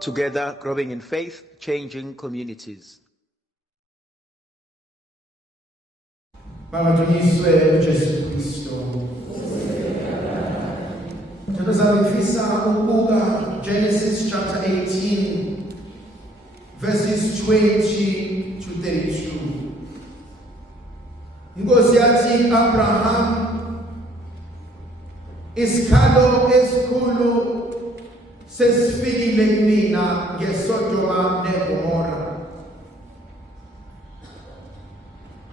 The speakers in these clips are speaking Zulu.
Together, growing in faith, changing communities. Bangadunyiswe uJesu Kristu. Ngizabifisa ukubuka Genesis chapter 18 verses 20 to 32. Inkosi yathi Abraham, isikhalo esikhulu sesifikile kumina ngeSodoma neGomora.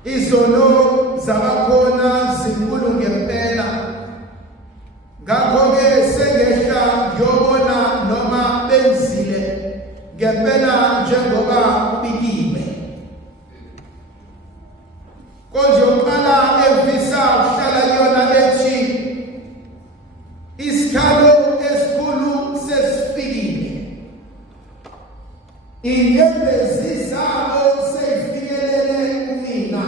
Izono zabakhona zinkulu ngempela. Ngakho-ke sengehla ngiyobona noma benzile ngempela njengoba kubikiwe. Konje uqala evisa ukuhlala kuyona ethi isikhalo esikhulu sesifikile. Inyembezi zabo seyifikelele kumina.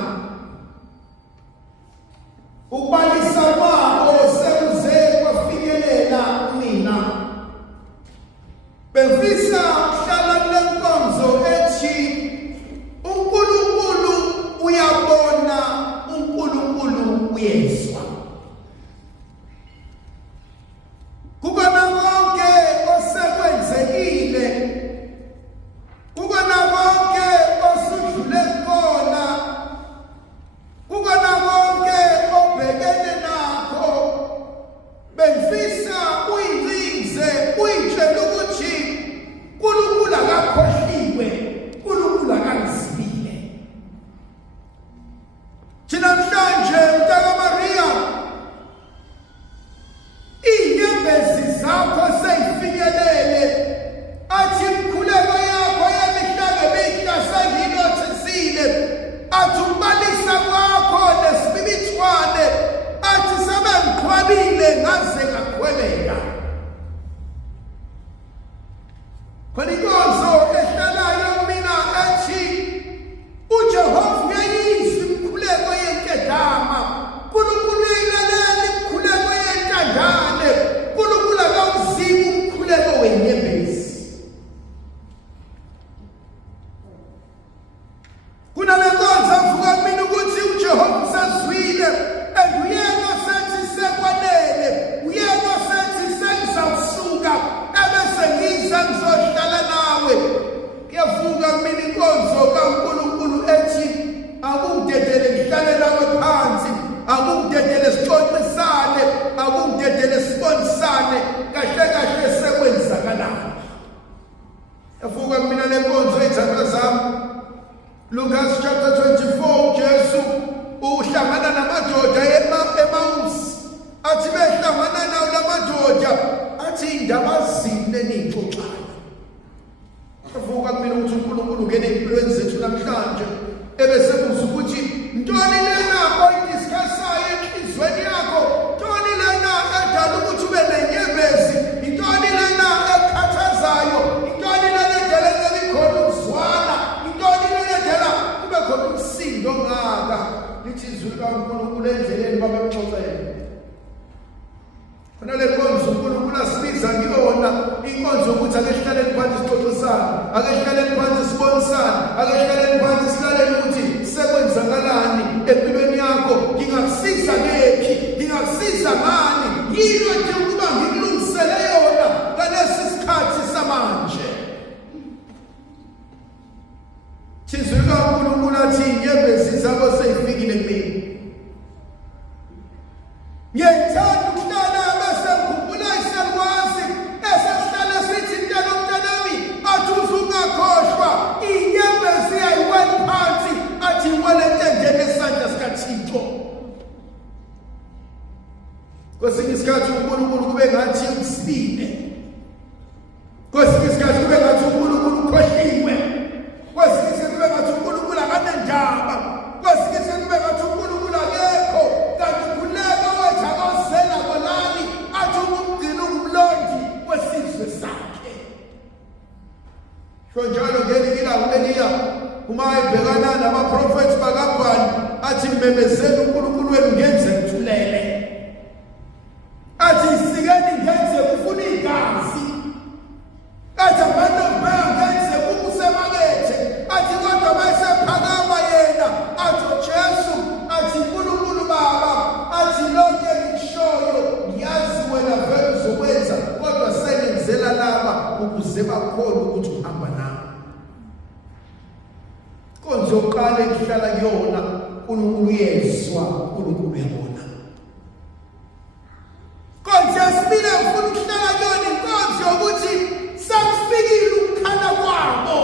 Ukubalisa kwabo sekuze kwafikelela kumina. Bengifisa ukuhlala kule nkonzo ethi uNkulunkulu uyabona, uNkulunkulu uyezwa. Kubona konke osekwenzekile, kubona konke osudlule khona, kubona konke obhekene nakho, bengifisa uyincinze uyitshela ukuthi uNkulunkulu akakhohliwe, uNkulunkulu akangizibile. Thina namhlanje mntaka Maria, inyembezi zakho seyifikelele. Athi imkhuleko yakho yemihlanga beyihlasela ngilothisile. Athi ukubalisa kwakho nesibibithwane. Athi sebengiqhwabile ngaze ngaqhwebeka. Khona inkonzo ehlalayo kumina ethi uJehova uyayizwa imkhuleko yenkedama. uNkulunkulu uyilalela imkhuleko yentandane. uNkulunkulu akawuzimi umkhuleko wenyembezi. Kunale nkonzo avuka kumina ukuthi uJehova usazwile, and uyena osethi sekwanele, uyena osethi sengizawusuka ebese ngiza ngizohlala nawe. Kuyavuka kumina inkonzo kaNkulunkulu ethi akungidedele ngihlale nawe phansi, akungidedele sixoxisane, akungidedele sibonisane kahle kahle sekwenzakalayo. Yavuka kumina le nkonzo ezithandwa zami. Lucas chapter 24, Jesu uhlangana namadoda eMausi. Athi behlangana nawo lamadoda, athi indaba zine nixoxayo. Avuka kumina ukuthi uNkulunkulu ungene empilweni zethu namhlanje ebese kuza ukuthi ntoni lena oyidiscussayo enhlizweni yakho, ntoni lena edala ukuthi ube nenyembezi, intoni lena ekhathazayo, intoni lena edala ngelikhona ukuzwana, intoni lena edala kube khona umsindo ongaka. Lithi izwi likaNkulunkulu endleleni babexoxela. Khona le nkonzo uNkulunkulu asibiza kuyona, inkonzo ukuthi ake sihlaleni phansi sixoxisane, ake sihlaleni phansi sibonisane, ake sihlaleni phansi silalele ukuthi sekwenzakalani empilweni yakho. Ngingakusiza kephi, ngingakusiza ngani, yini odinga ukuba ngikulungisele yona ngalesi sikhathi samanje. Izwi likaNkulunkulu athi inyembezi zabo seyifikile kumina. Ngiyethanda ukuhlala bese ngikhumbula iselwazi esesihlala sithi mntana omntanami, athi uzungakhohlwa inyembezi yayiwela phansi, athi iwele entendeni esandla sikaThixo. Kwesinye isikhathi uNkulunkulu kube ngathi usibile. Kwesinye isikhathi kube ngathi uNkulunkulu ukhohliwe. Kwesinye isikhathi kube ngathi uNkulunkulu akanendaba. Kwesinye isikhathi kube ngathi uNkulunkulu akekho. Kanti ukhuleko wethu akawuzela kolani, athi umgcina ungumlondi wesizwe sakhe. Njalo ngelinye u-Eliya uma ebhekana nabaprofethi bakaBhali athi mmemezele uNkulunkulu wenu ngenze ngithulele. Athi sikeni ngenze kufuna igazi. Athi abantu ukuze bakhona ukuthi uhamba nami. Konje oqala engihlala kuyona uNkulunkulu uyezwa, uNkulunkulu uyabona. Konje sibile ufuna ukuhlala kuyona inkonzo yokuthi samfikile ukukhala kwabo.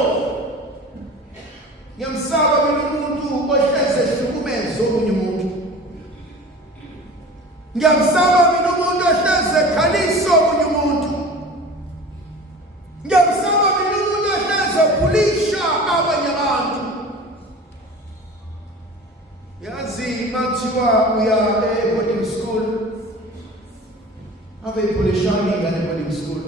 Ngiyamsaba mina umuntu ohleze ehlukumeza omunye umuntu. Ngiyamsaba mina umuntu ohleze ekhalisa omunye umuntu. Ngiyamsaba mina umuntu ohleze ebulisha abanye abantu. Yazi mathiwa uya boarding school, ave bulishani ngane boarding school.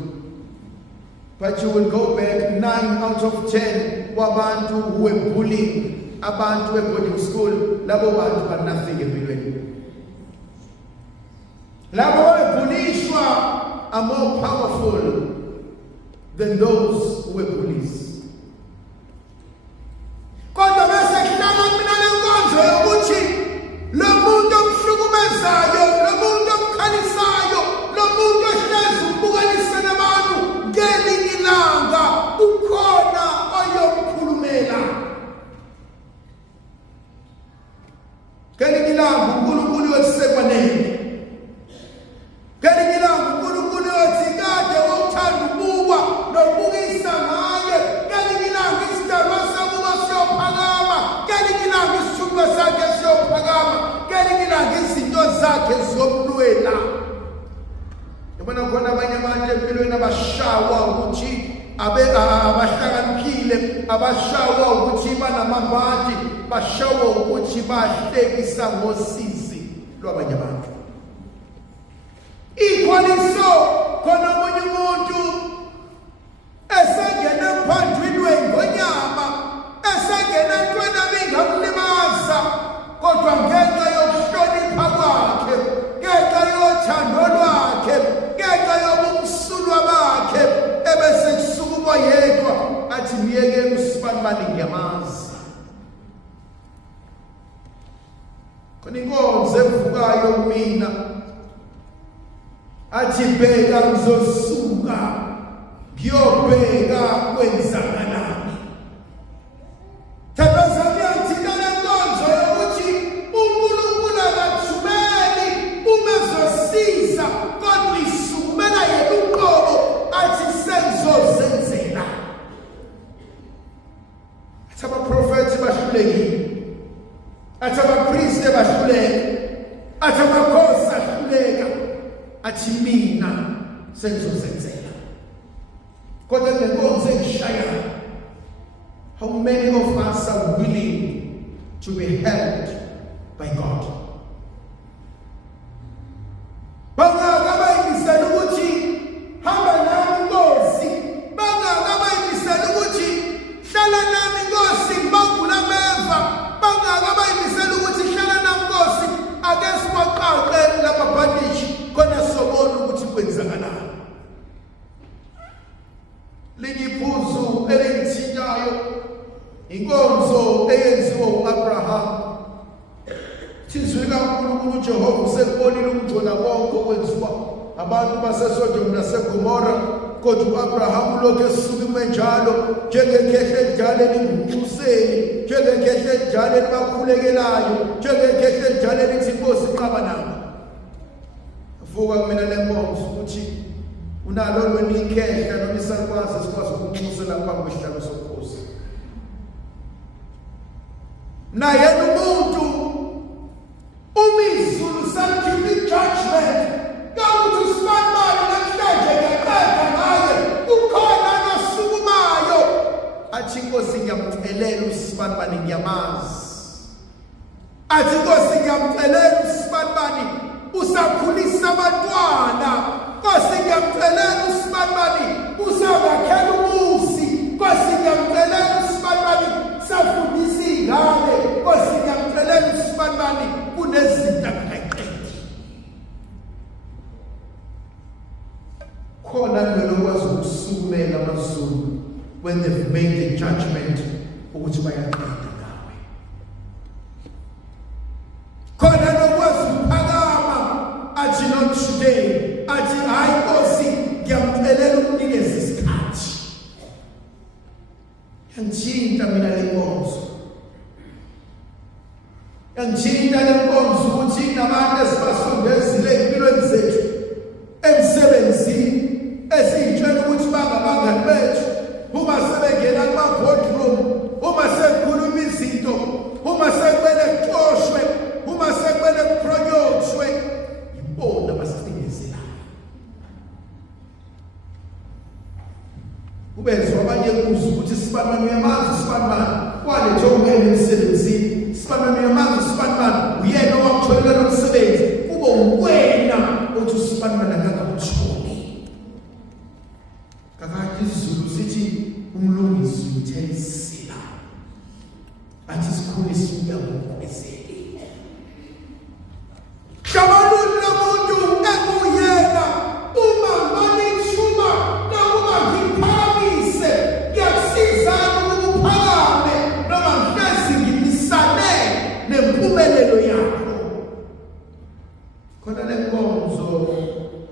But you will go back 9 out of 10 wabantu who were bullying abantu boarding school, labo bantu are nothing empilweni. Labo wabulishwa are more powerful than those who were bullies. Kodwa bese kuhlala mina lenkonzo yokuthi lo muntu omhlukumezayo, lo muntu omkhalisayo, lo muntu ohlezi ubukanisa nabantu ngelinye ilanga ukhona oyomkhulumela. Ngelinye ilanga uNkulunkulu uyosekwanele. Ngelinye ilanga uNkulunkulu uyothi kade wawuthanda ubukwa nobukisa ngaye. Ngelinye ilanga isidalwa sakuba siyophakama. Ngelinye ilanga isithuko sakhe siyophakama. Ngelinye ilanga izinto zakhe ziyomlwela. Yabona khona abanye abantu empilweni abashawa ukuthi abahlakaniphile, abashawa ukuthi banamabhadi, bashawa ukuthi bahlekisa ngosizi lwabanye abantu. Ikhwaliso khona omunye umuntu esengena emphandweni wengonyama, esengena entweni abingamlimaza, kodwa ngenxa yokuhlonipha kwakhe, ngenxa yothando lwakhe, ngenxa yobumsulwa bakhe, ebese kusuka yedwa athi miyekeni usibanibani ngiyamazi. Khona inkonzo evukayo kumina athi bheka ngizosuka ngiyobheka kwenzakalani. Thembezani yathina lenkonzo yokuthi uNkulunkulu akathumeli umezosiza, kodwa isukumela yena uqobo athi sengizozenzela. Athi abaprofethi bahlulekile, athi abapristi bahluleka, athi amakhosi ahluleka, athi mina sengizozenzela. Kodwa lenkonzo engishayayo, how many of us are willing to be helped by God? Bangaka bayimisela ukuthi hamba nami Nkosi, bangaka bayimisela ukuthi hlala nami Nkosi ngibangula ameva, bangaka bayimisela ukuthi hlala nami Nkosi ake siwaqaqe lamabhandishi khona sobona ukuthi kwenzakalani. Lingiphuzu elengithintayo inkonzo eyenziwa uAbraham. Thizwe kaNkulunkulu uJehova usekubonile ukugcola konke okwenziwa abantu baseSodom naseGomora, kodwa uAbraham lokhu esuka njalo njengekhehla elijale elingukuseni, njengekhehla elijale elibakhulekelayo, njengekhehla elijale elithi Nkosi qaba nami. Avuka kumina lenkonzo ukuthi unalo lweni ikhehla noma isakwazi esikwazi ukunxusela phambi kwesihlalo sobukhosi. Naye umuntu umizulu sakhipha ijudgment yokuthi usibanibani namhlanje ngiyaqeda ngaye, ukhona nosukumayo. Athi Nkosi ngiyamcelela usibanibani ngiyamazi. Athi Nkosi ngiyamcelela usibanibani usakhulisa abantwana. Nkosi ngiyamcelela usibanibani uzangakhela umuzi. Nkosi ngiyamcelela usibanibani safundisa ingane. Nkosi ngiyamcelela usibanibani kunezinto akaqedi. Khona lokwazi ukusukumela amazulu when they've made the judgment ukuthi bayaqeda ngawe. Khona lokwazi ukuphakama athi not today, athi hayi Nkosi ngiyamcelela ukunikeza isikhathi. Ubezwa abanye kuzo ukuthi Sibanibani uyamazi Sibanibani walethe umele emsebenzini, Sibanibani uyamazi Sibanibani uyena owakutholela lo msebenzi, kube uwena othi uSibanibani akakutholi. Kakade isiZulu sithi umlungisi uthelisila, athi sikhulisa uya ngokweseli. Shabalula umuntu enguyena uma manitshuma noma ngiphamise ngiyasizana ukuphakame noma ngihlezi ngimisane nempumelelo yakho. Khona lenkonzo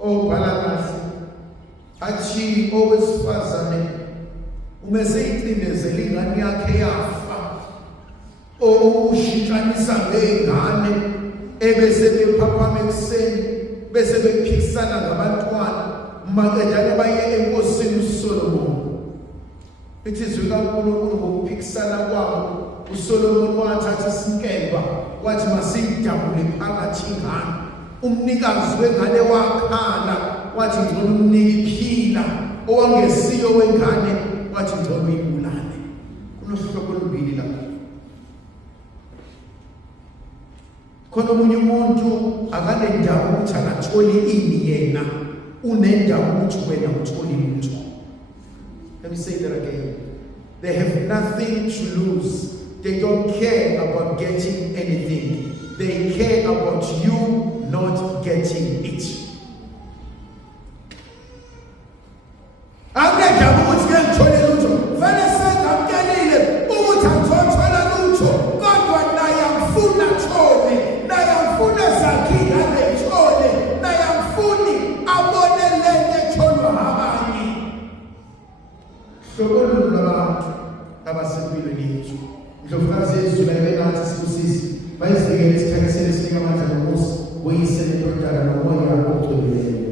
obhala kahle athi owesifazane uma seyicindezela ingane yakhe yafa ushintshanisa ngengane ebese bephaphama ekuseni bese bephikisana ngabantwana maqedane baye enkosini uSolomon. Ithi izwi kaNkulunkulu ngokuphikisana kwabo uSolomon wathatha isinkemba wathi masiyidabule phakathi ingane. Umnikazi wengane wakhala wathi ngcono umniki iphila, owangesiyo wengane wathi ngcono uyibulale. Kunohlobo olubili lapho. Khona omunye umuntu akanendawo ukuthi akatholi ini yena, unendawo ukuthi wena utholi lutho. Let me say that again. They have nothing to lose. They don't care about getting anything. They care about you not getting it. Angejabu ukuthi ngithole lutho, vele sengamkelile ukuthi angizothola lutho, kodwa naye angifuna thole, naye angifuna zakhiya lethole, naye angifuni abone lento etholwa abanye. Hlobo labantu abasempilweni yethu, Ndlovukazi yethu layibenathi sibusisi, bayizekele isithakisele sinika amandla nomusa, uyise nendodana nomoya ogcwele.